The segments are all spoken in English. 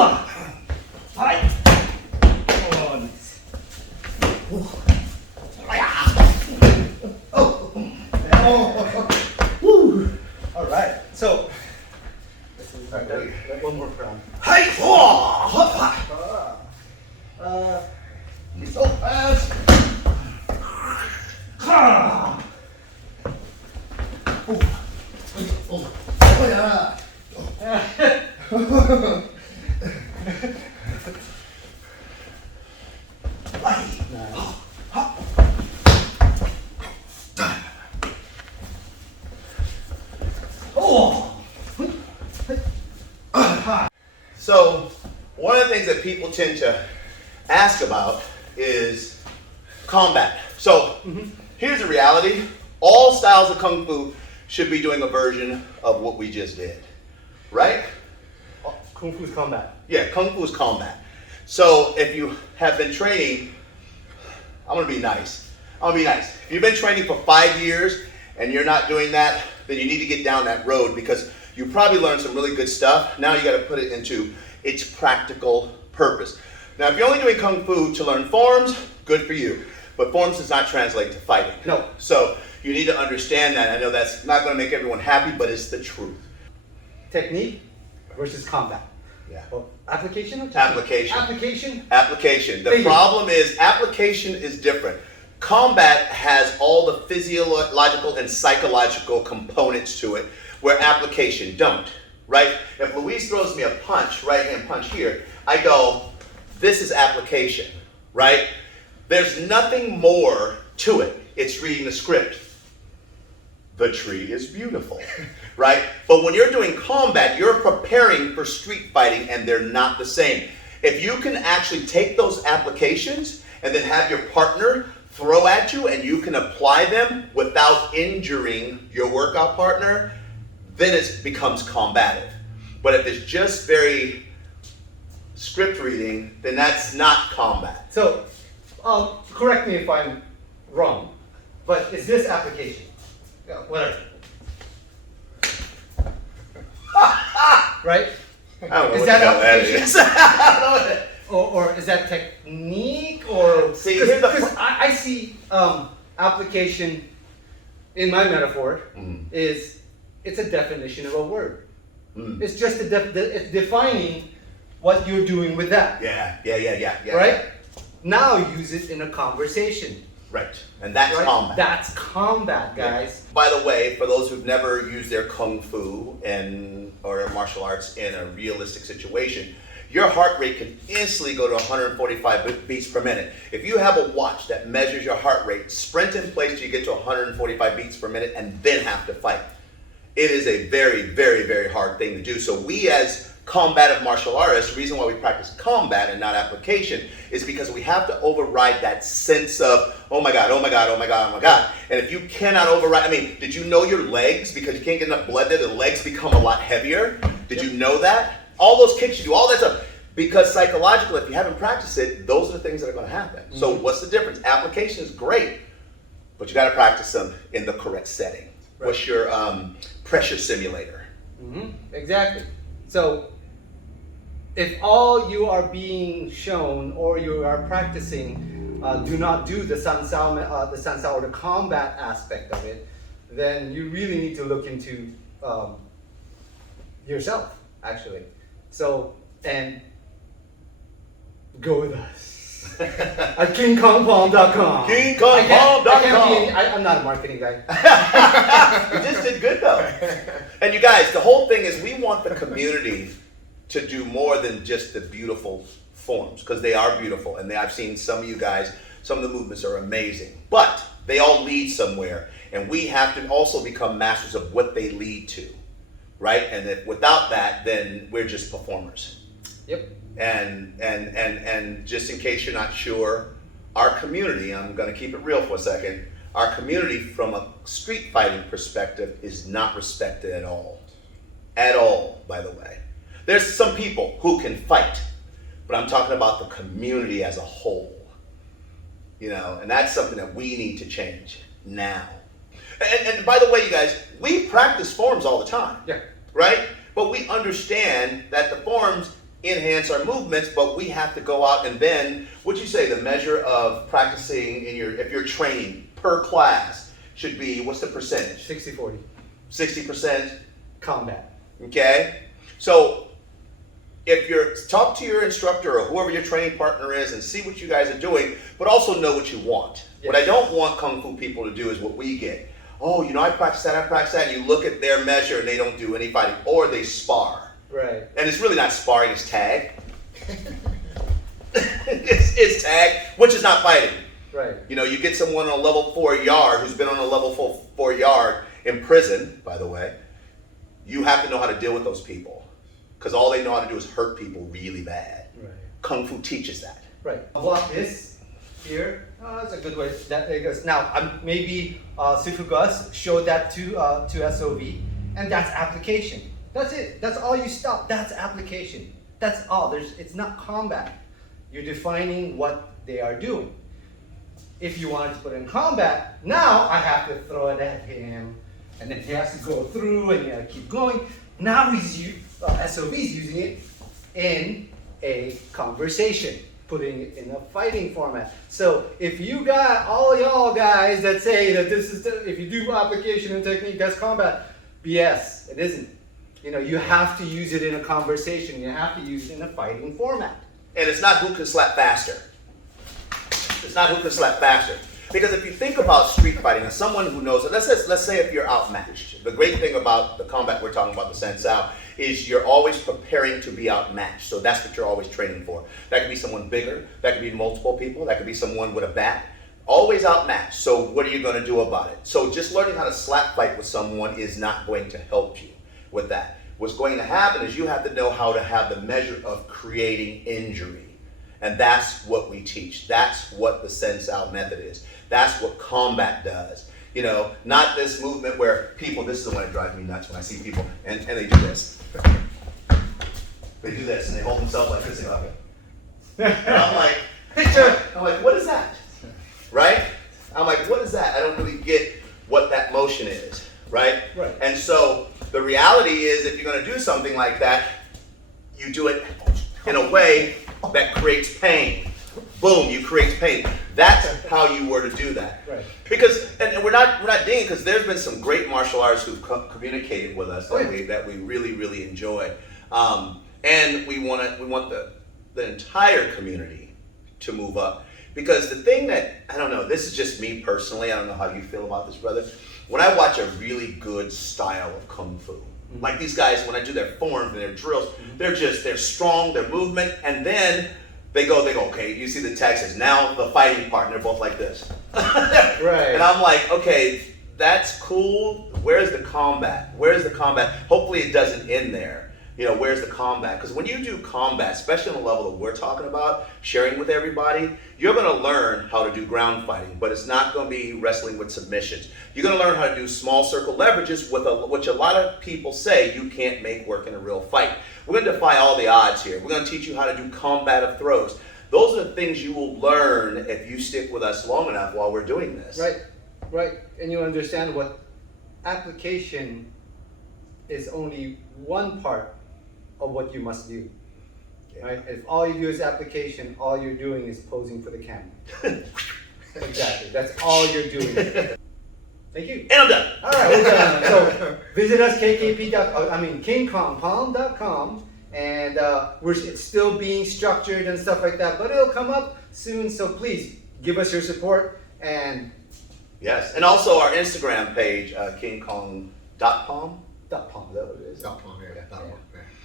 Fight. Oh, nice. Woo. All right. So this is one more round. Hi. So fast. So, one of the things that people tend to ask about is combat. So, here's the reality. All styles of Kung Fu should be doing a version of what we just did, right? Kung Fu is combat. Yeah, Kung Fu is combat. So, if you have been training, I'm gonna be nice. If you've been training for 5 years and you're not doing that, then you need to get down that road because you probably learned some really good stuff. Now you gotta put it into its practical purpose. Now, if you're only doing Kung Fu to learn forms, good for you. But forms does not translate to fighting. No. So you need to understand that. I know that's not gonna make everyone happy, but it's the truth. Technique versus combat. Yeah. Well, application or technique? Application. Application. Application. The problem is application is different. Combat has all the physiological and psychological components to it, where application don't, right? If Luis throws me a punch, right hand punch here, I go, this is application, right? There's nothing more to it. It's reading the script. The tree is beautiful, right? But when you're doing combat, you're preparing for street fighting and they're not the same. If you can actually take those applications and then have your partner throw at you and you can apply them without injuring your workout partner, then it becomes combative. But if it's just very script reading, then that's not combat. So, correct me if I'm wrong, but is this application? Yeah, whatever. Right? I don't know Is what that the hell application? is. I don't know what Or is that technique? Or See, here's the because I see application in my metaphor is it's a definition of a word. It's just it's defining what you're doing with that. Yeah. Right? Now use it in a conversation. Right. And that's Right? combat. That's combat, guys. By the way, for those who've never used their Kung Fu or martial arts in a realistic situation, your heart rate can instantly go to 145 beats per minute. If you have a watch that measures your heart rate, sprint in place till you get to 145 beats per minute and then have to fight. It is a very, very, very hard thing to do. So we as combative martial artists, the reason why we practice combat and not application is because we have to override that sense of, oh my God. And if you cannot override, did you know your legs, because you can't get enough blood there, the legs become a lot heavier? Did you know that? All those kicks you do, all that stuff. Because psychologically, if you haven't practiced it, those are the things that are going to happen. So what's the difference? Application is great, but you got to practice them in the correct setting. Right. What's your pressure simulator? Exactly. So if all you are being shown or you are practicing do not do the sansao or the combat aspect of it, then you really need to look into yourself, actually. So, and go with us at KingKongPalm.com. KingKongPalm.com. I'm not a marketing guy. You just did good though. And you guys, the whole thing is we want the community to do more than just the beautiful forms, because they are beautiful. And I've seen some of you guys, some of the movements are amazing, but they all lead somewhere. And we have to also become masters of what they lead to. Right? And if without that, then we're just performers. Yep. And just in case you're not sure, our community, I'm going to keep it real for a second, our community from a street fighting perspective is not respected at all. At all, by the way. There's some people who can fight, but I'm talking about the community as a whole. And that's something that we need to change now. And by the way, you guys, we practice forms all the time. Yeah. Right? But we understand that the forms enhance our movements, but we have to go out and then, what'd you say, the measure of practicing if you're training per class should be, what's the percentage? 60-40. 60%? Combat. Okay? So, if you're, talk to your instructor or whoever your training partner is and see what you guys are doing, but also know what you want. Yes. What I don't want Kung Fu people to do is what we get. Oh, you know, I practice that, and you look at their measure and they don't do any fighting, or they spar. Right. And it's really not sparring, it's tag. it's tag, which is not fighting. Right. You know, you get someone on a level 4 yard who's been on a level 4 yard in prison, by the way, you have to know how to deal with those people. Because all they know how to do is hurt people really bad. Right. Kung Fu teaches that. Right. Block this here. That's a good way. That there goes. Now, maybe Sifu Gus showed that to SOV, and that's application. That's it. That's all you stop. That's application. That's all. It's not combat. You're defining what they are doing. If you wanted to put in combat, now I have to throw it at him, and then he has to go through, and you gotta keep going. Now SOV's using it in a conversation, putting it in a fighting format. So if you got all y'all guys that say that this is if you do application and technique, that's combat, BS. It isn't. You know, you have to use it in a conversation. You have to use it in a fighting format. And it's not who can slap faster. It's not who can slap faster. Because if you think about street fighting, and someone who knows it, let's say if you're outmatched. The great thing about the combat we're talking about, the Sensao, is you're always preparing to be outmatched. So that's what you're always training for. That could be someone bigger. That could be multiple people. That could be someone with a bat. Always outmatched. So what are you going to do about it? So just learning how to slap fight with someone is not going to help you with that. What's going to happen is you have to know how to have the measure of creating injury. And that's what we teach. That's what the Sensao method is. That's what combat does. You know, not this movement where people, this is the one that drives me nuts when I see people, and they do this. They do this, and they hold themselves like this. And I'm like, what is that? Right? I'm like, what is that? I don't really get what that motion is, right? Right. And so the reality is, if you're going to do something like that, you do it in a way that creates pain. Boom, you create pain. That's how you were to do that. Right. Because, and we're not dinging, because there's been some great martial artists who've communicated with us that we really, really enjoy. And we want the entire community to move up. Because the thing that, I don't know, this is just me personally, I don't know how you feel about this, brother. When I watch a really good style of Kung Fu, like these guys, when I do their forms and their drills, they're strong, their movement, and then they go, okay, you see the text says, now the fighting part, and they're both like this. Right. And I'm like, okay, that's cool. Where's the combat? Where's the combat? Hopefully it doesn't end there. You know, where's the combat? Because when you do combat, especially on the level that we're talking about, sharing with everybody, you're going to learn how to do ground fighting, but it's not going to be wrestling with submissions. You're going to learn how to do small circle leverages, which a lot of people say you can't make work in a real fight. We're going to defy all the odds here. We're going to teach you how to do combative throws. Those are the things you will learn if you stick with us long enough while we're doing this. Right, right. And you understand what application is only one part of what you must do. Yeah. Right? If all you do is application, all you're doing is posing for the camera. Exactly. That's all you're doing. Thank you. And I'm done. All right, we're done. So visit us, KingKongPalm.com, and it's still being structured and stuff like that, but it'll come up soon. So please give us your support. And yes, and also our Instagram page, KingKong.palm. .palm, is that what it is? .palm, yeah.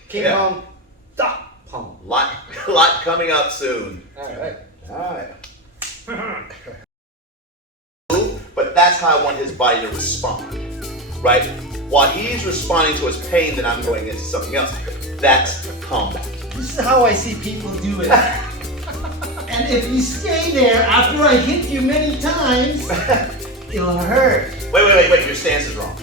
KingKong.palm. Lot coming up soon. All right. But that's how I want his body to respond, right? While he's responding to his pain, then I'm going into something else. That's combat. This is how I see people do it. And if you stay there after I hit you many times, it'll hurt. Wait, your stance is wrong.